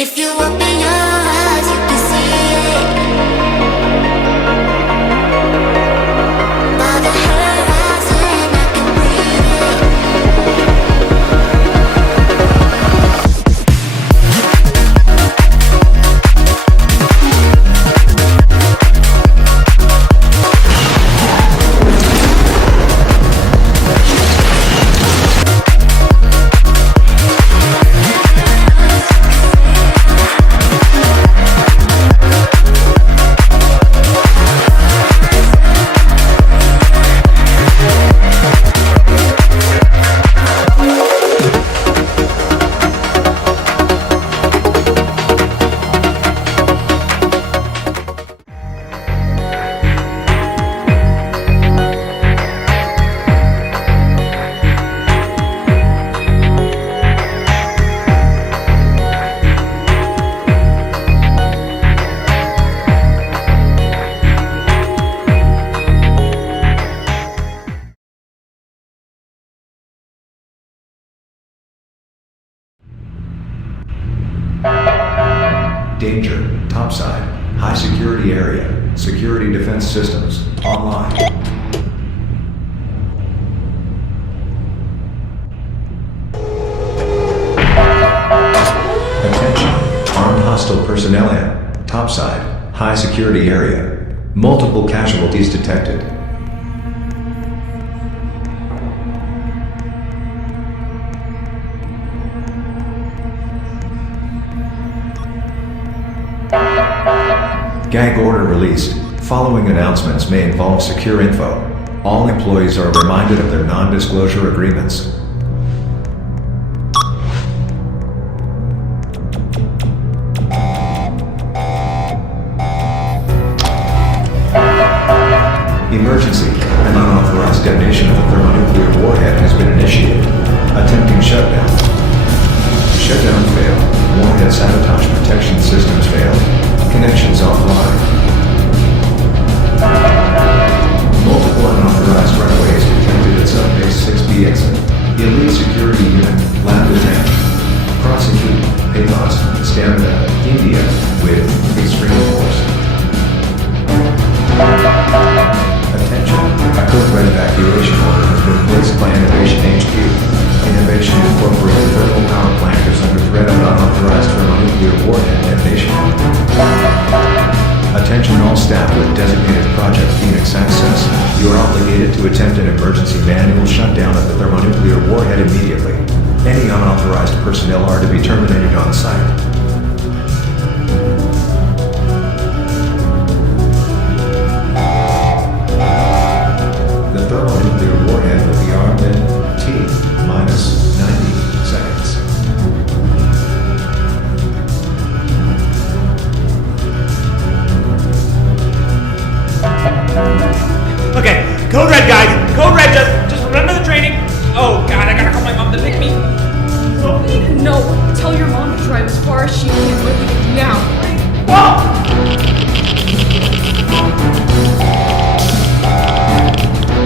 If you open your eyes, you can see it. By the horizon, I can breathe Danger, topside, high security area, security defense systems, online. Attention, armed hostile personnel in, topside, high security area, multiple casualties detected. Gag order released. Following announcements may involve secure info. All employees are reminded of their non-disclosure agreements. Emergency. An unauthorized detonation of a thermonuclear warhead has been initiated. Attempting shutdown. Shutdown failed. Warhead sabotage protection systems failed. Connections offline. Multiple unauthorized runaways detected at Subbase 6B exit. Elite security unit, lab detect. Prosecute, Pathos, Stamina, India, with extreme force. Attention, a code red evacuation order has been placed by Innovation HQ. Innovation Incorporated thermal power plant is under threat of unauthorized thermonuclear warhead detonation. Attention all staff with designated Project Phoenix access. You are obligated to attempt an emergency manual shutdown of the thermonuclear warhead immediately. Any unauthorized personnel are to be terminated on site. The thermonuclear warhead will be armed in T-minus 90 seconds. Okay, code red, guys. Code red. Just remember the training. Oh God, I gotta call my mom to pick me. No, tell your mom to drive as far as she can really now. Whoa!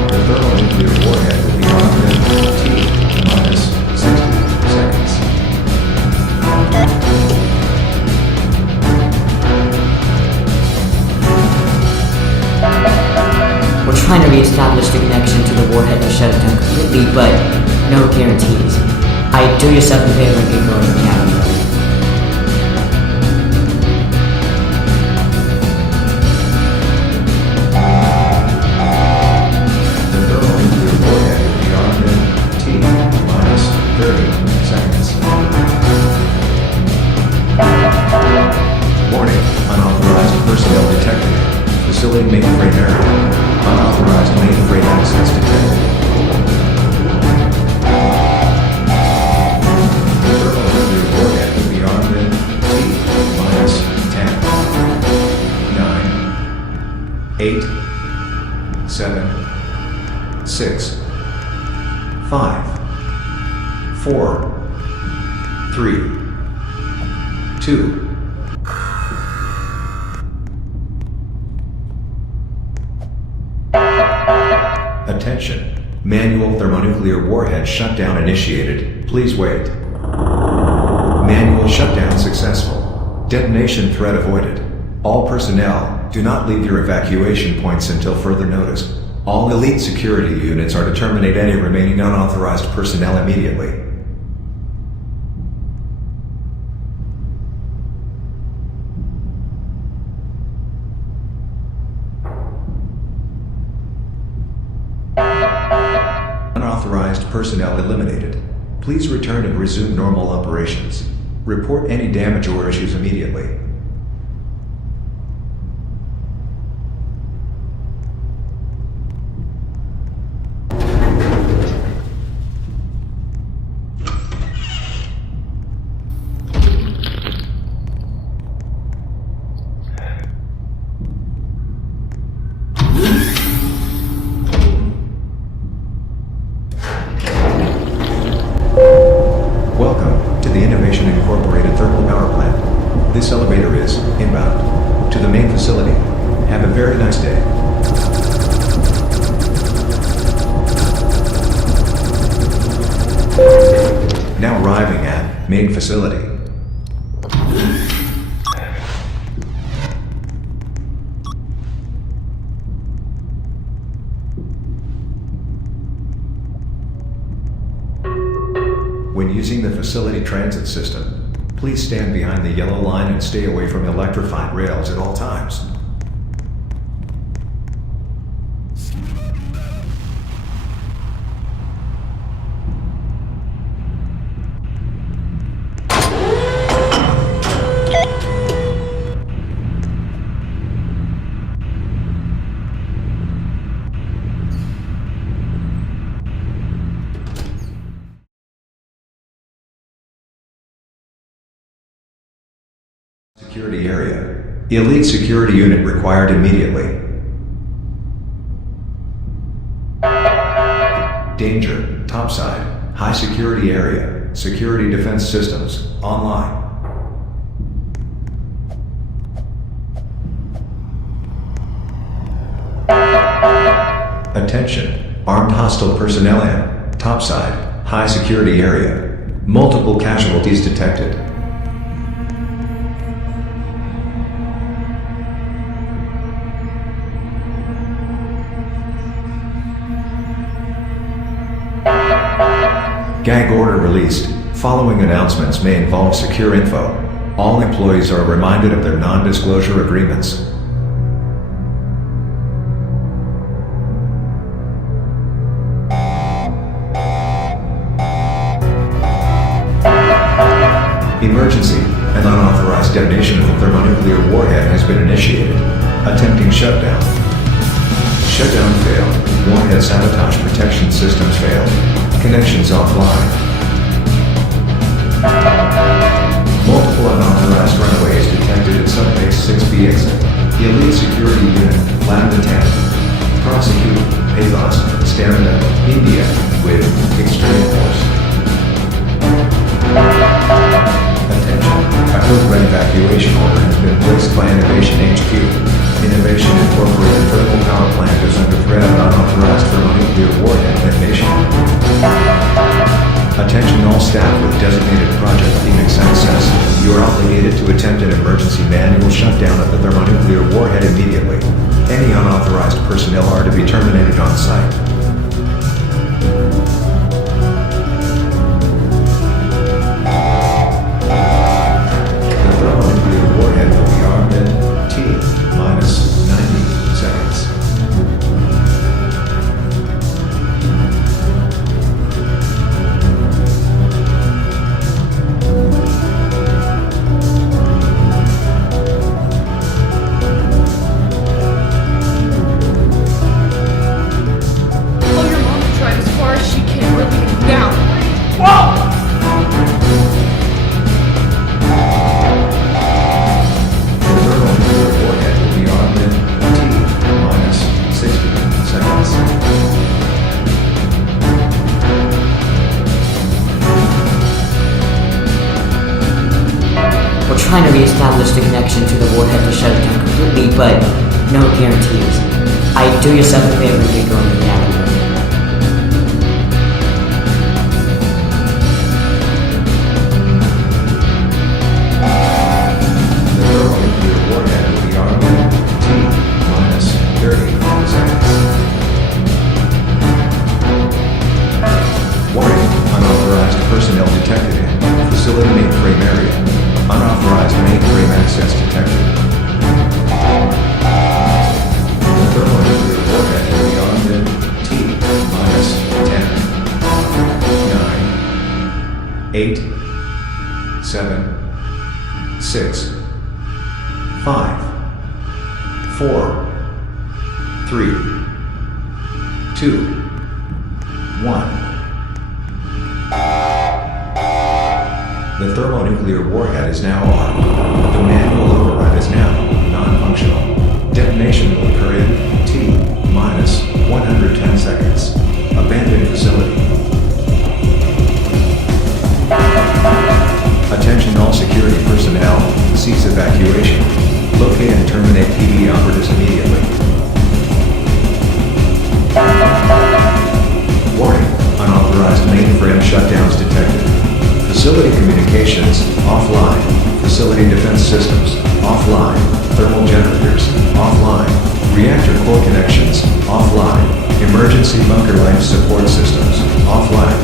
The thermonuclear warhead will be armed in T-minus 60 seconds. We're trying to reestablish the connection to the warhead to shut it down completely, but no guarantees. I do yourself a favor and get going to the academy. The thermonuclear warhead will be armed in T-minus 30 seconds. Warning, unauthorized personnel detected. Facility mainframe area. Unauthorized mainframe access detected. The thermonuclear warhead will be armed in T-minus 10, 9, 8, 7, 6, 5, 4, 3, 2, Attention. Manual thermonuclear warhead shutdown initiated. Please wait. Manual shutdown successful. Detonation threat avoided. All personnel, do not leave your evacuation points until further notice. All elite security units are to terminate any remaining unauthorized personnel immediately. Unauthorized personnel eliminated. Please return and resume normal operations. Report any damage or issues immediately. Welcome to the Innovation Incorporated Thermal Power Plant. This elevator is inbound to the main facility. Have a very nice day. Now arriving at main facility. When using the facility transit system, please stand behind the yellow line and stay away from electrified rails at all times. Security area. Elite security unit required immediately. Danger. Topside. High security area. Security defense systems. Online. Attention. Armed hostile personnel in. Topside. High security area. Multiple casualties detected. Gag order released. Following announcements may involve secure info. All employees are reminded of their non-disclosure agreements. Emergency. An unauthorized detonation of a thermonuclear warhead has been initiated. Attempting shutdown. Shutdown failed. Warhead sabotage protection systems failed. Connections offline. Multiple unauthorized runaways detected at Subbase 6B exit. Elite Security Unit, Lambda 10. Prosecute, Pathos, Stanada, India, with extreme force. Attention, a code red evacuation order has been placed by Innovation HQ. Innovation Incorporated Thermal Power Plant is under threat of unauthorized thermonuclear warhead detonation. Attention all staff with designated Project Phoenix access. You are obligated to attempt an emergency manual shutdown of the thermonuclear warhead immediately. Any unauthorized personnel are to be terminated on site. The thermonuclear warhead will be armed in T-minus 90 seconds. Tell your mom to drive as far as she can really now. Whoa! The thermonuclear warhead will be armed in T-minus 60 seconds. We're trying to reestablish the connection to the warhead to shut it down completely, but no guarantees. I do yourself a favor and get going to Reactor. 7, 6, 5, 4, 3, 2, 1. The thermonuclear warhead is now armed. The manual override is now non-functional. Detonation will occur in T-minus 110 seconds. Abandoned facility. Attention all security personnel, cease evacuation. Locate and terminate PD operatives immediately. Warning, unauthorized mainframe shutdowns detected. Facility communications, offline. Facility defense systems, offline. Thermal generators, offline. Reactor core connections, offline. Emergency bunker life support systems, offline.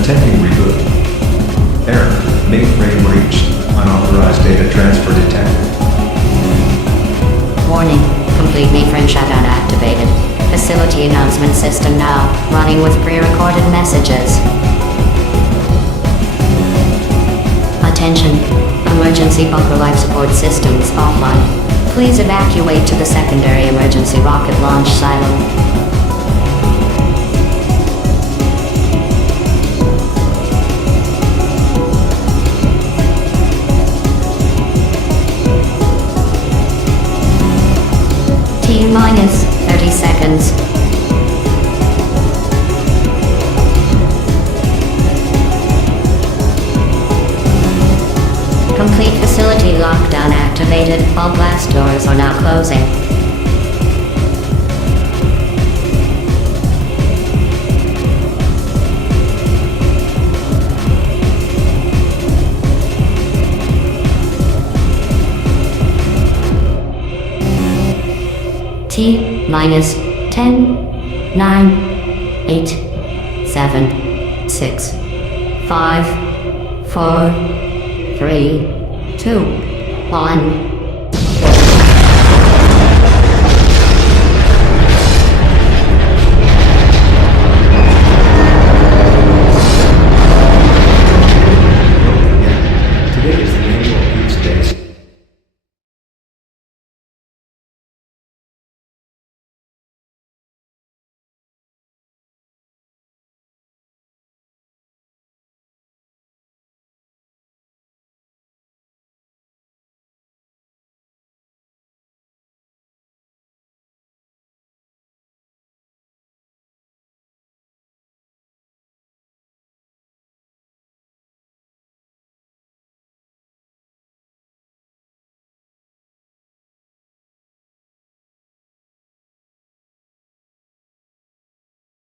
Attempting reboot. Error, mainframe breached. Unauthorized data transfer detected. Warning, complete mainframe shutdown activated. Facility announcement system now, running with pre-recorded messages. Attention, emergency bunker life support systems offline. Please evacuate to the secondary emergency rocket launch silo. T-minus 30 seconds. Complete facility lockdown activated. All glass doors are now closing. T-minus 10, 9, 8, 7, 6, 5, 4, 3, 2, 1. Today is the annual Pizza Days.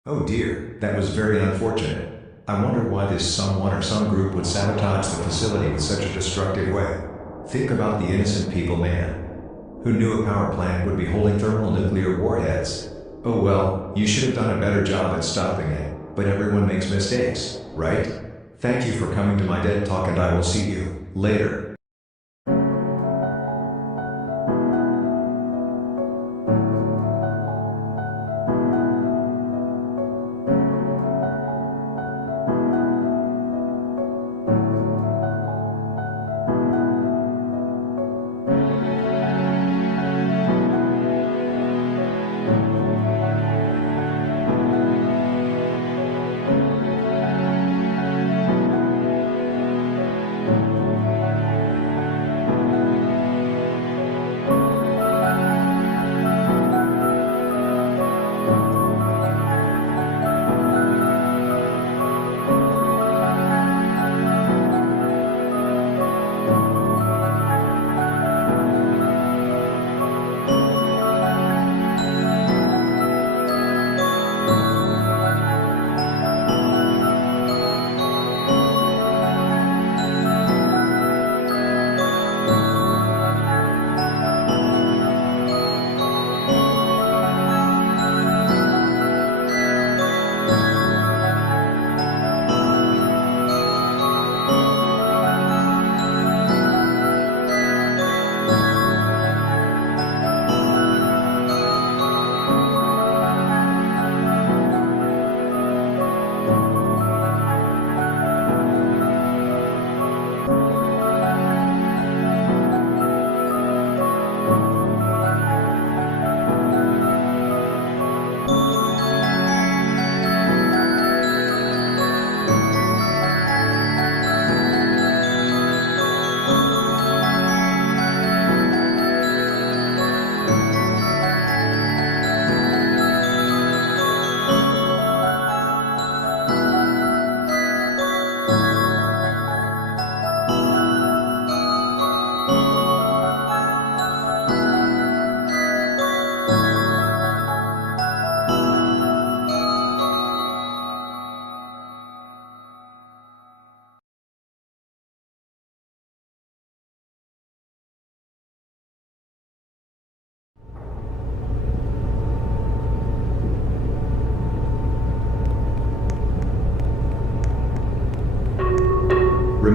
Oh dear, that was very unfortunate. I wonder why this someone or some group would sabotage the facility in such a destructive way. Think about the innocent people, man. Who knew a power plant would be holding thermonuclear warheads? Oh well, you should have done a better job at stopping it, but everyone makes mistakes, right? Thank you for coming to my TED Talk and I will see you later.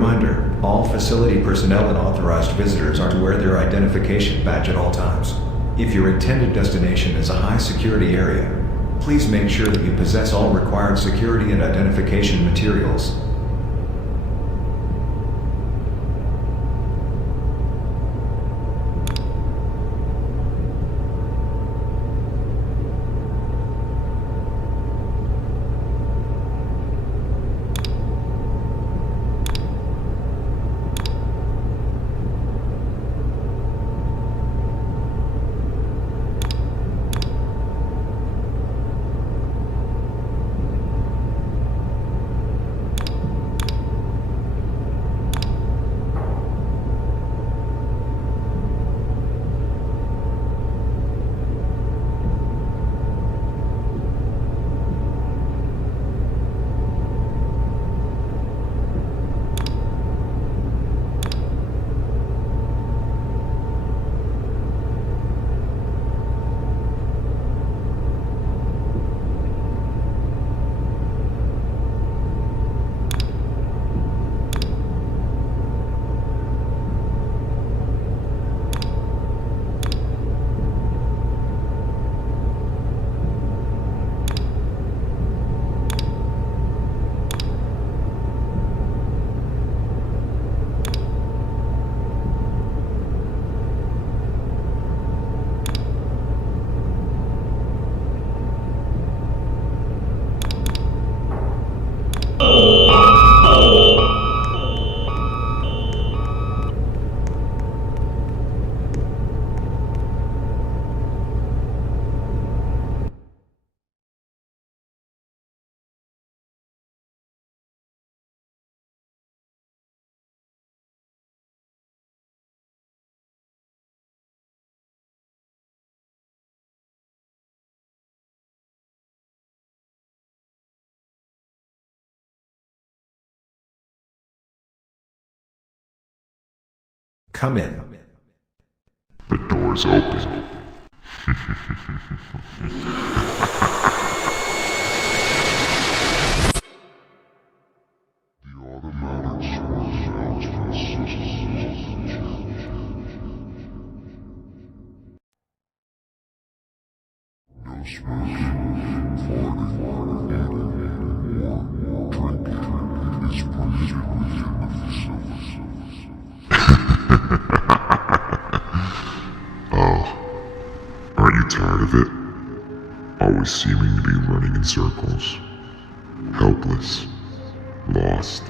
reminder, all facility personnel and authorized visitors are to wear their identification badge at all times. If your intended destination is a high-security area, please make sure that you possess all required security and identification materials. Come in. The door's open. The automatic smart announcement system. No smoking, farting, eating, or drinking is permitted within the facility. Aren't you tired of it? Always seeming to be running in circles. Helpless. Lost.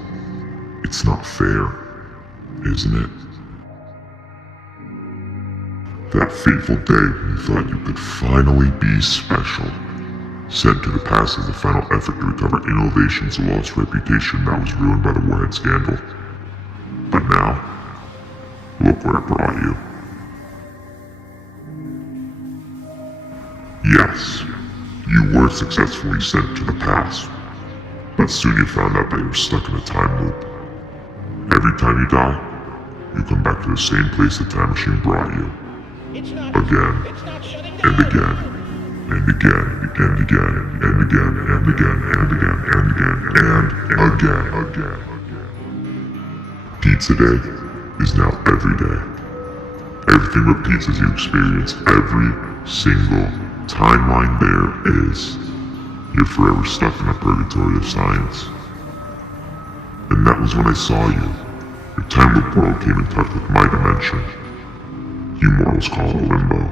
It's not fair, isn't it? That fateful day when you thought you could finally be special. Sent to the past as a final effort to recover innovation's lost reputation that was ruined by the Warhead scandal. But now, look where it brought you. Yes, you were successfully sent to the past, but soon you found out that you were stuck in a time loop. Every time you die, you come back to the same place the time machine brought you. Again, and again, and again, and again, and again, and again, and again, and again, and again. Pizza Day is now every day. Everything repeats as you experience every single timeline there is. You're forever stuck in a purgatory of science. And that was when I saw you. Your time loop world came in touch with my dimension. You mortals call it limbo.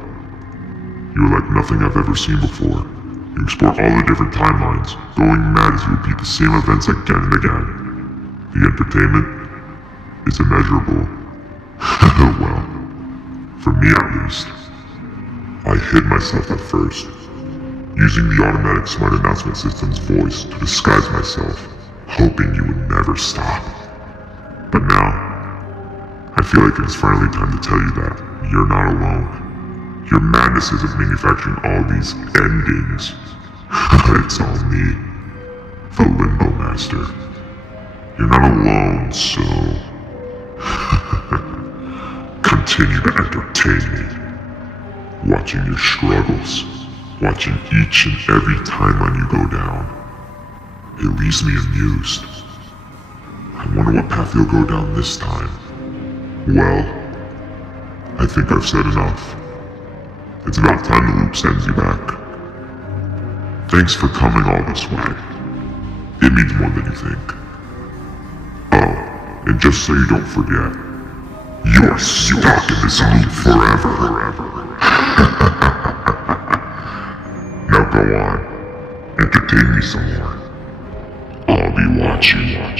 You are like nothing I've ever seen before. You explore all the different timelines, going mad as you repeat the same events again and again. The entertainment is immeasurable. Well, for me at least. I hid myself at first, using the automatic smart announcement system's voice to disguise myself, hoping you would never stop. But now, I feel like it is finally time to tell you that you're not alone. Your madness isn't manufacturing all these endings. It's all me, the Limbo Master. You're not alone, so continue to entertain me. Watching your struggles, watching each and every timeline you go down. It leaves me amused. I wonder what path you'll go down this time. Well, I think I've said enough. It's about time the loop sends you back. Thanks for coming all this way. It means more than you think. Oh, and just so you don't forget, you're stuck in this loop forever. Now go on. Entertain me some more. I'll be watching.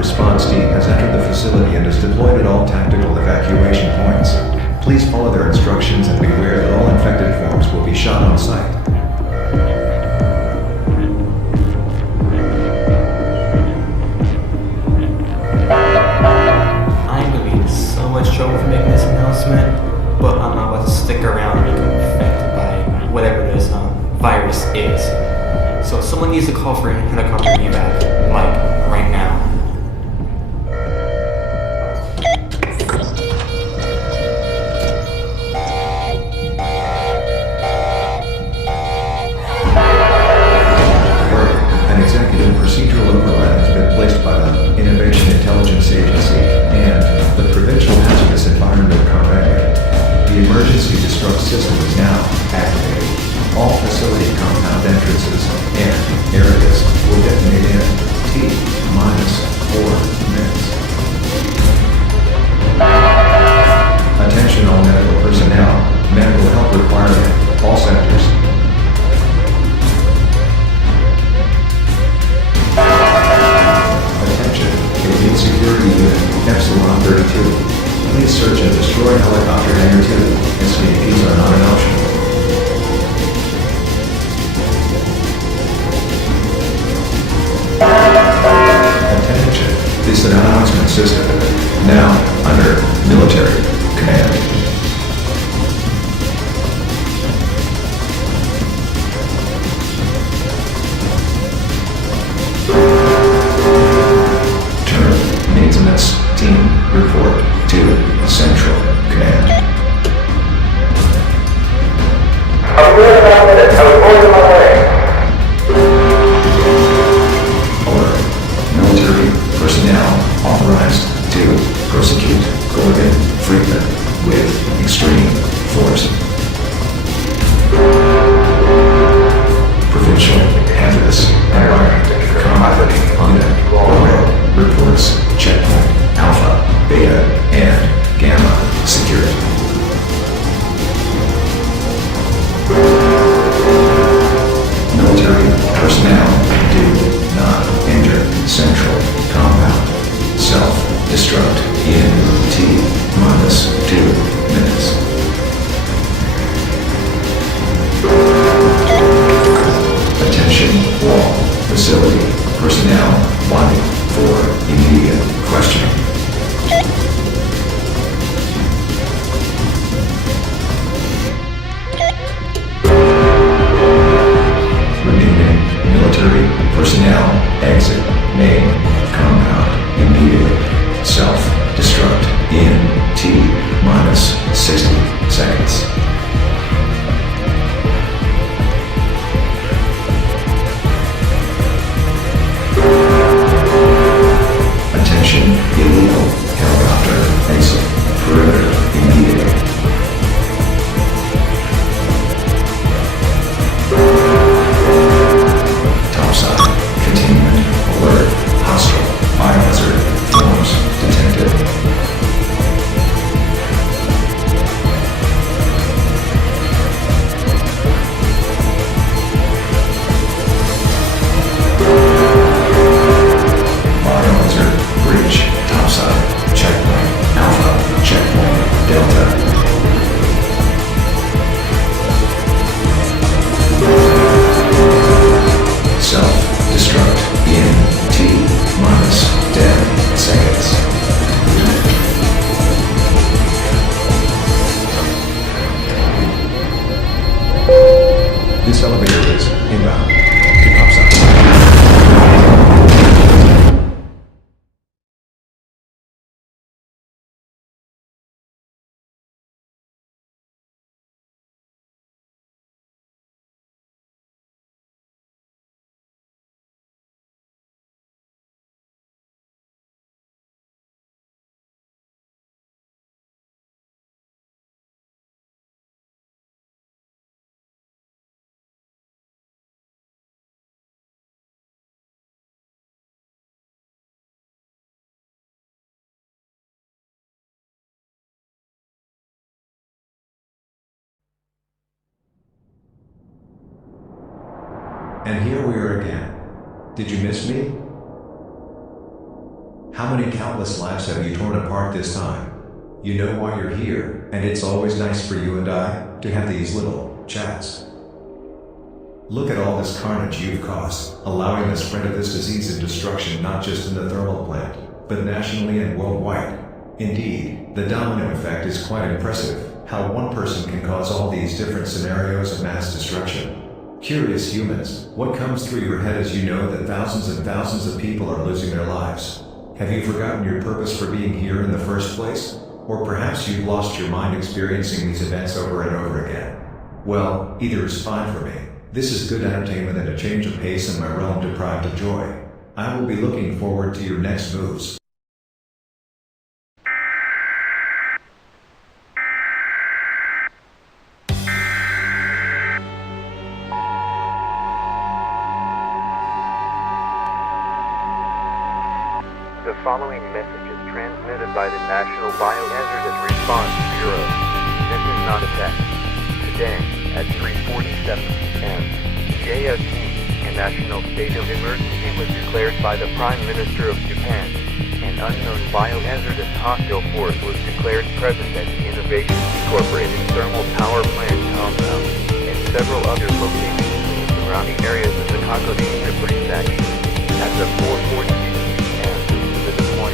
response team has entered the facility and is deployed at all tactical evacuation points. Please follow their instructions and beware that all infected forms will be shot on sight. I'm gonna be in so much trouble for making this announcement, but I'm not about to stick around and become infected by whatever this virus is. So someone needs to call for a helicopter evac, like, right now. An executive procedural override has been placed by the Innovation Intelligence Agency and the Provincial Hazardous Environment Company. The emergency destruct system is now activated. All facility compound entrances and areas will detonate in T-4 minutes. Attention all medical personnel. Medical help required in all sectors. Attention, Alien Security Unit, Epsilon 32. Please search and destroy helicopter hangar 2. Escapees are not an option. This announcement system now under military command. Turn maintenance team report to Central Command. Order. Military personnel authorized to prosecute Gordon Freeman with extreme force. Provincial Hazardous Environment Combat Unit Order reports checkpoint Alpha, Beta, and Gamma security. Military personnel do not enter Central Compound. Self-destruct in T-2 minutes. Attention all facility personnel wanted for immediate questioning. Remaining military personnel exit main compound immediately. Self-destruct in T-60 seconds. Attention illegal helicopter exit perimeter immediately. Topside containment alert. Hostile biohazard forms detected. Biohazard breach. Topside checkpoint Alpha checkpoint Delta. Self-destruct in T-10 seconds. This elevator is inbound to topside. And here we are again. Did you miss me? How many countless lives have you torn apart this time? You know why you're here, and it's always nice for you and I to have these little chats. Look at all this carnage you've caused, allowing the spread of this disease and destruction not just in the thermal plant, but nationally and worldwide. Indeed, the domino effect is quite impressive, how one person can cause all these different scenarios of mass destruction. Curious humans, what comes through your head as you know that thousands and thousands of people are losing their lives? Have you forgotten your purpose for being here in the first place? Or perhaps you've lost your mind experiencing these events over and over again? Well, either is fine for me. This is good entertainment and a change of pace in my realm deprived of joy. I will be looking forward to your next moves. The following message is transmitted by the National Biohazardous Response Bureau. This is not a test. Today, at 3:47 p.m., JST, a national state of emergency was declared by the Prime Minister of Japan. An unknown biohazardous hostile force was declared present at the Innovation Incorporated Thermal Power Plant compound and several other locations in the surrounding areas of the Kakodi Prefecture. As of 4:46 p.m., the deployment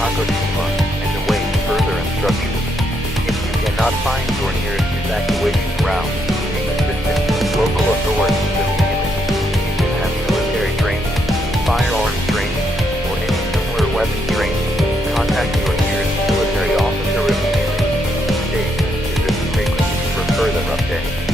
taco tufa and await further instructions. If you cannot find your nearest evacuation route, seek assistance with local authorities immediately. If you have military training, firearms training, or any similar weapon training, contact your nearest military officer immediately. State your visit frequency for further updates.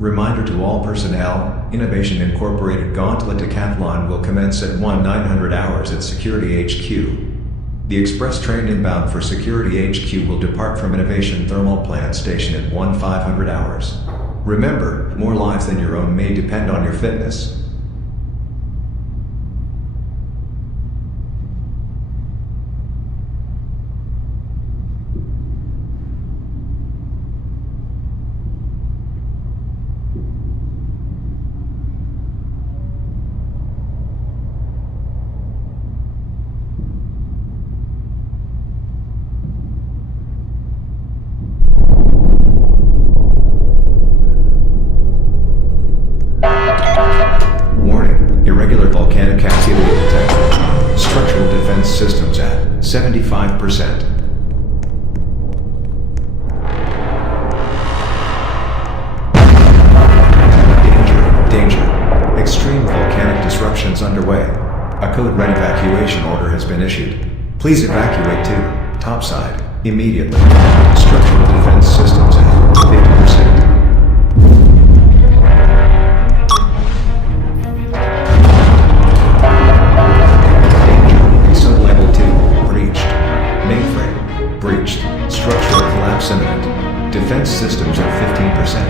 Reminder to all personnel, Innovation Incorporated Gauntlet Decathlon will commence at 1900 hours at Security HQ. The express train inbound for Security HQ will depart from Innovation Thermal Plant Station at 1500 hours. Remember, more lives than your own may depend on your fitness. Irregular volcanic activity detected. Structural defense systems at 75%. Danger. Extreme volcanic disruptions underway. A code red evacuation order has been issued. Please evacuate to topside immediately. Structural defense systems at 50%. Breached. Structural collapse imminent. Defense systems at 15%.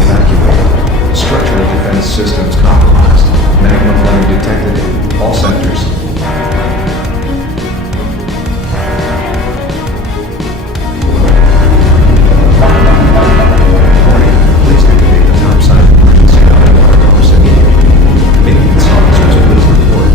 Evacuated. Structural defense systems compromised. Magma flooding detected in all sectors. Please activate the topside emergency water pumps immediately. Maintenance officers, please report.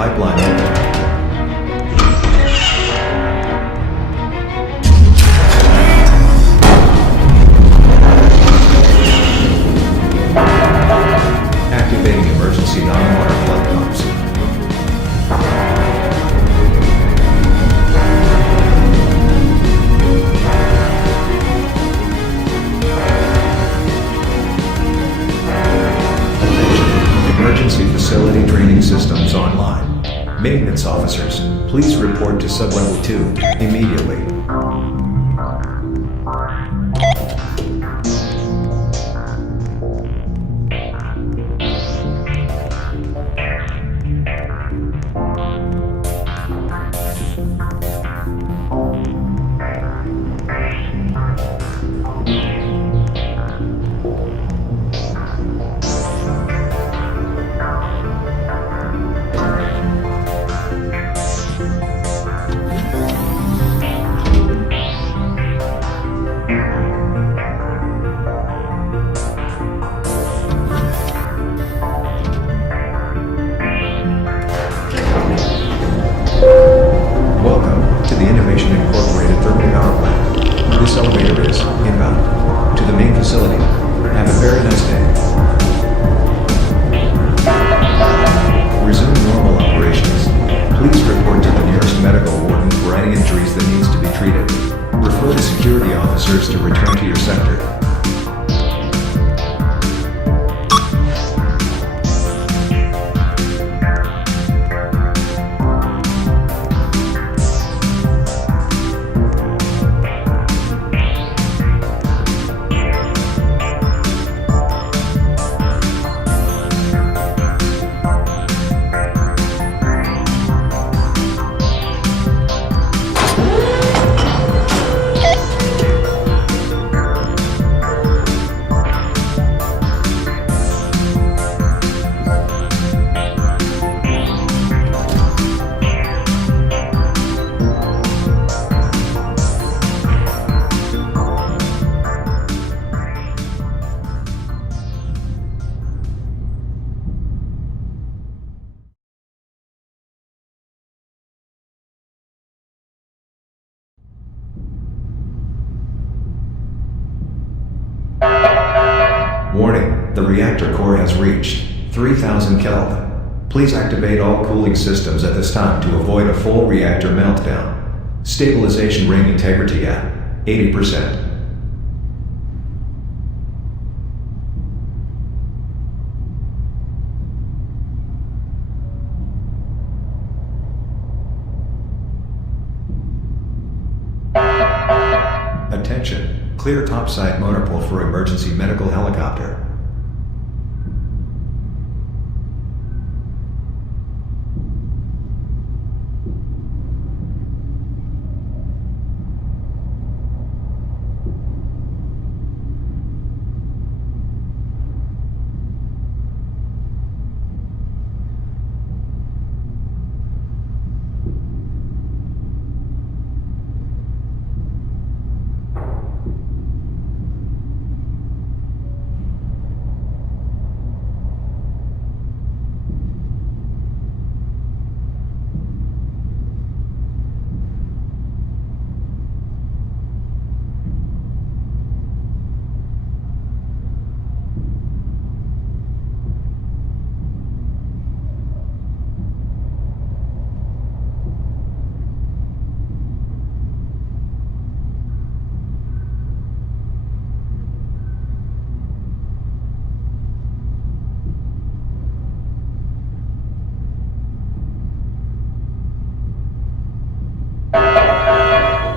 pipeline open. Activating emergency non-water flood pumps. Emergency facility training systems online. Maintenance officers, please report to Sublevel 2 immediately. Welcome to the Innovation Incorporated Thermal Power Plant. This elevator is inbound to the main facility. Have a very nice day. Resume normal operations. Please report to the nearest medical warden for any injuries that needs to be treated. Refer to security officers to return to your sector. Warning, the reactor core has reached 3000 Kelvin. Please activate all cooling systems at this time to avoid a full reactor meltdown. Stabilization ring integrity at 80%. Attention, clear topside motor pool for emergency medical helicopter.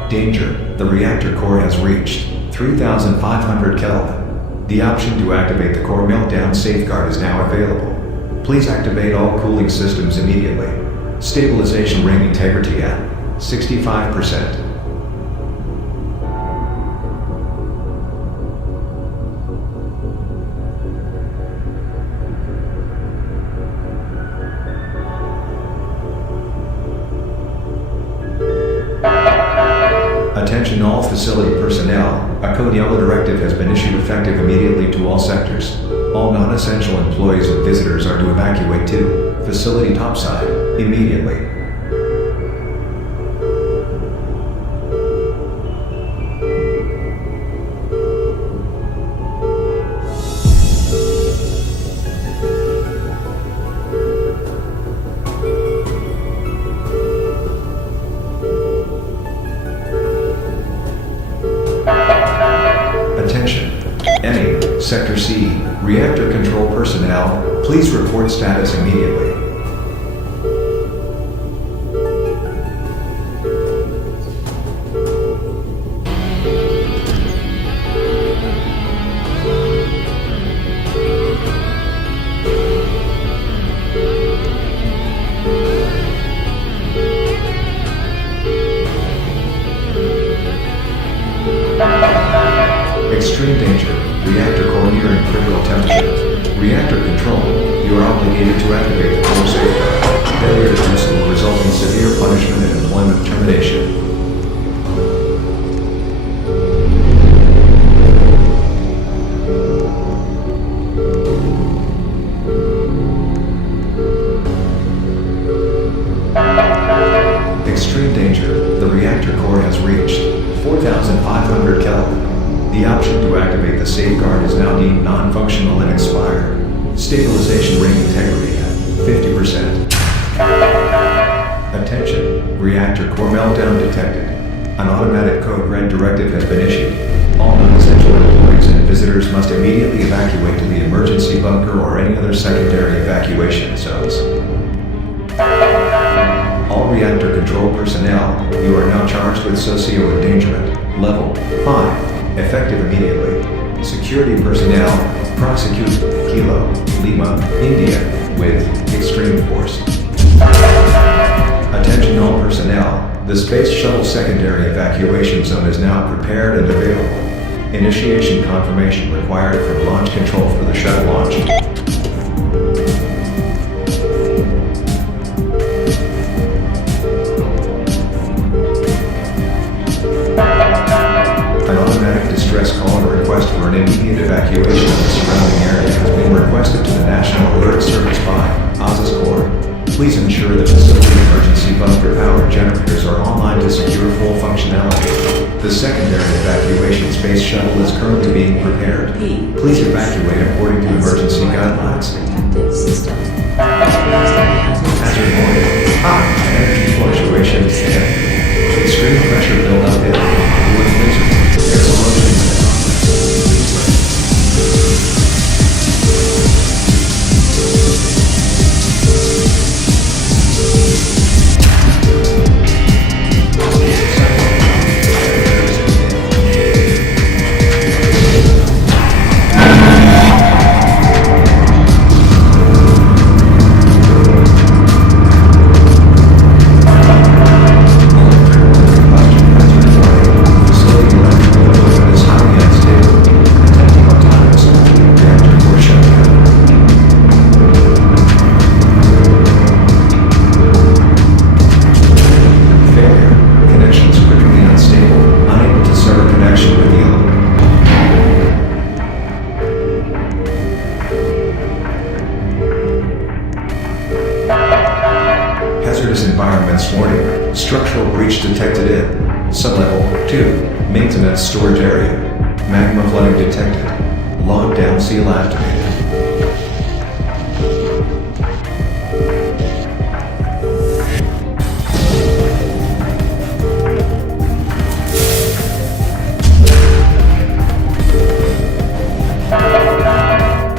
Danger, the reactor core has reached 3500 Kelvin. The option to activate the core meltdown safeguard is now available. Please activate all cooling systems immediately. Stabilization ring integrity at 65%. Attention all facility personnel, a code yellow directive has been issued effective immediately to all sectors. All non-essential employees and visitors are to evacuate too. facility topside, immediately. Attention. Any, Sector C, reactor control personnel, please report status immediately. Extreme danger. Reactor core nearing critical temperature. Reactor control. You are obligated to activate the core safeguard. Failure to do so will result in severe punishment and employment termination. Extreme danger. The reactor core has reached 4,500 Kelvin. The option to activate the safeguard is now deemed non-functional and expired. Stabilization ring integrity at 50%. Attention, reactor core meltdown detected. An automatic code red directive has been issued. All non-essential employees and visitors must immediately evacuate to the emergency bunker or any other secondary evacuation zones. All reactor control personnel, you are now charged with socio-endangerment, level 5. Effective immediately. Security personnel, prosecute Kilo, Lima, India, with extreme force. Attention all personnel, the Space Shuttle secondary evacuation zone is now prepared and available. Initiation confirmation required from launch control for the shuttle launch. Distress call and request for an immediate evacuation of the surrounding area has been requested to the National Alert Service by Oz's Corps. Please ensure the facility emergency bunker power generators are online to secure full functionality. The secondary evacuation space shuttle is currently being prepared. Please evacuate according to emergency guidelines. Hazard warning. High energy fluctuations and extreme pressure buildup in with laser. Warning, structural breach detected in sublevel 2, maintenance storage area. Magma flooding detected. Lockdown seal activated.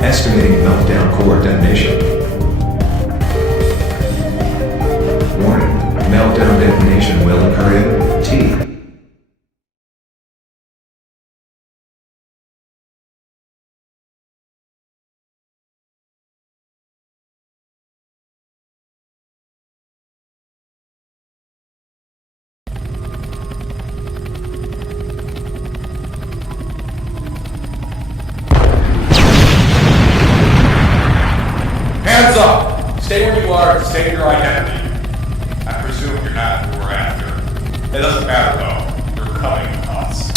Estimating meltdown core detonation. Warning, meltdown detonation will occur in T. Hands up! Stay where you are and state your identity. I presume you're not who we're after. It doesn't matter though. You're coming with us.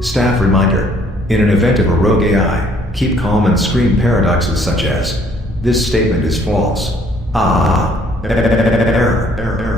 Staff reminder. In an event of a rogue AI, keep calm and scream paradoxes such as, "This statement is false." Error.